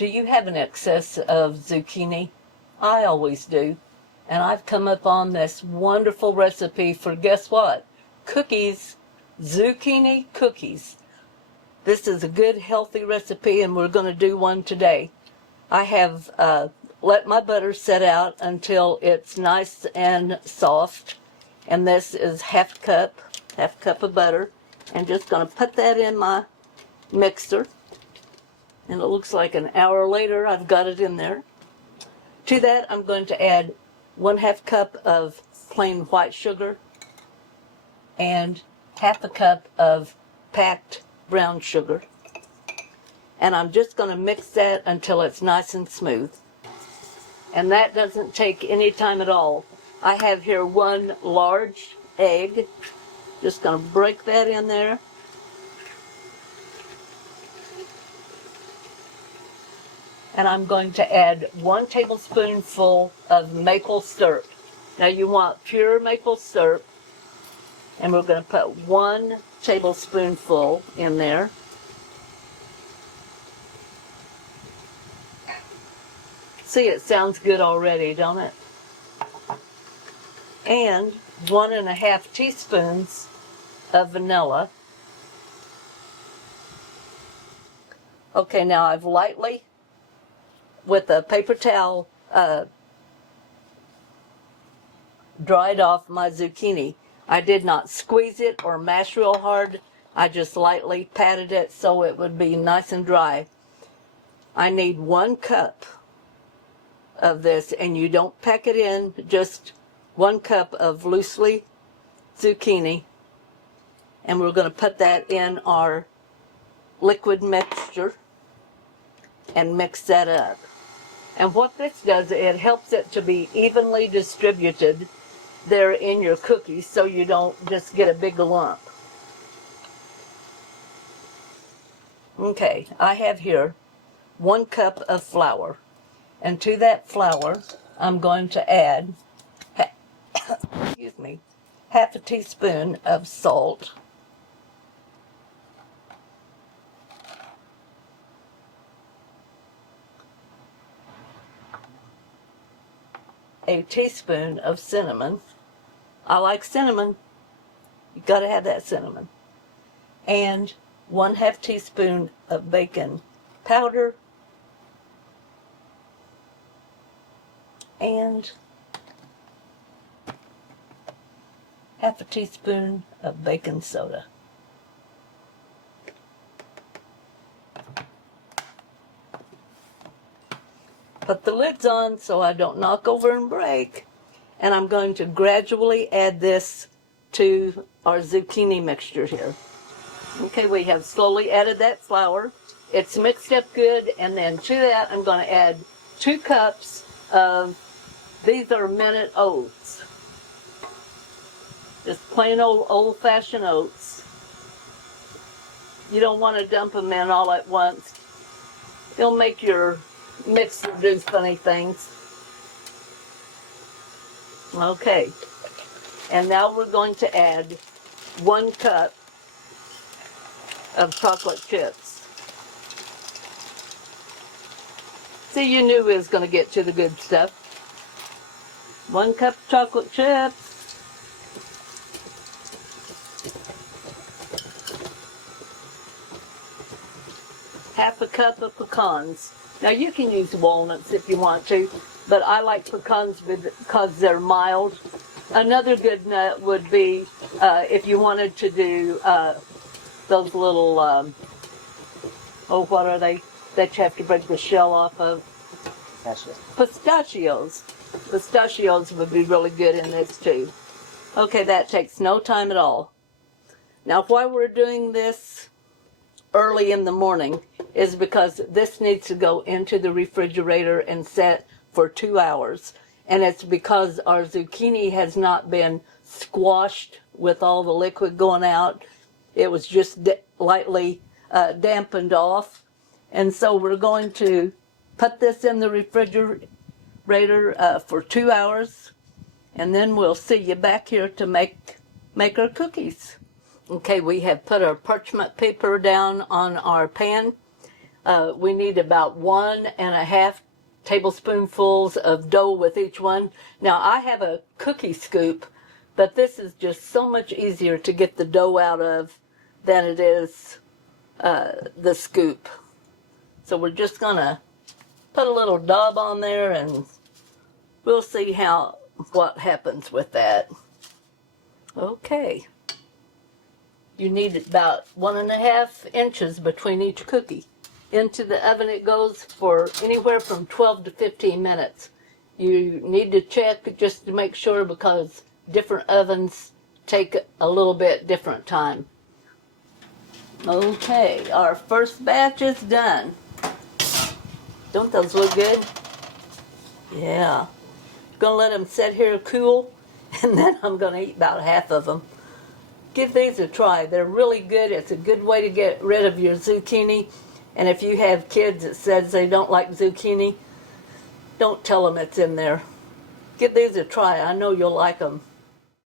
Do you have an excess of zucchini? I always do. And I've come up on this wonderful recipe for, guess what? Cookies. Zucchini cookies. This is a good, healthy recipe, and we're going to do one today. I have let my butter set out until it's nice and soft. And this is half cup of butter. And just going to put that in my mixer. And it looks like an hour later I've got it in there. To that I'm going to add 1/2 cup of plain white sugar and 1/2 cup of packed brown sugar. And I'm just going to mix that until it's nice and smooth. And that doesn't take any time at all. I have here 1 large egg. Just going to break that in there. And I'm going to add 1 tablespoonful of maple syrup. Now you want pure maple syrup, and we're going to put 1 tablespoonful in there. See, it sounds good already, don't it? And 1½ teaspoons of vanilla. Okay, now I've lightly, with a paper towel, dried off my zucchini. I did not squeeze it or mash real hard. I just lightly patted it so it would be nice and dry. I need 1 cup of this, and you don't pack it in, just 1 cup of loosely zucchini. And we're going to put that in our liquid mixture and mix that up. And what this does, it helps it to be evenly distributed there in your cookies so you don't just get a big lump. Okay, I have here 1 cup of flour. And to that flour, I'm going to add, excuse me, 1/2 teaspoon of salt. A teaspoon of cinnamon. I like cinnamon. You gotta have that cinnamon. And 1/2 teaspoon of baking powder. And 1/2 teaspoon of baking soda. Put the lids on so I don't knock over and break. And I'm going to gradually add this to our zucchini mixture here. Okay, we have slowly added that flour. It's mixed up good, and then to that I'm going to add 2 cups of, these are minute oats. Just plain old-fashioned oats. You don't want to dump them in all at once. It'll make your mixer do funny things. Okay. And now we're going to add 1 cup of chocolate chips. See, you knew we was going to get to the good stuff. 1 cup of chocolate chips. Half a cup of pecans. Now you can use walnuts if you want to, but I like pecans because they're mild. Another good nut would be if you wanted to do those little, oh, what are they? That you have to break the shell off of. Pistachios. Pistachios would be really good in this too. Okay, that takes no time at all. Now why we're doing this early in the morning is because this needs to go into the refrigerator and set for 2 hours. And it's because our zucchini has not been squashed with all the liquid going out. It was just lightly dampened off. And so we're going to put this in the refrigerator for 2 hours. And then we'll see you back here to make our cookies. Okay, we have put our parchment paper down on our pan. We need about 1.5 tablespoonfuls of dough with each one. Now I have a cookie scoop, but this is just so much easier to get the dough out of than it is the scoop. So we're just gonna put a little daub on there and we'll see what happens with that. Okay. You need about 1.5 inches between each cookie. Into the oven it goes for anywhere from 12 to 15 minutes. You need to check just to make sure because different ovens take a little bit different time. Okay, our first batch is done. Don't those look good? Yeah. Gonna let them sit here cool, and then I'm gonna eat about half of them. Give these a try. They're really good. It's a good way to get rid of your zucchini. And if you have kids that says they don't like zucchini, don't tell them it's in there. Give these a try. I know you'll like them.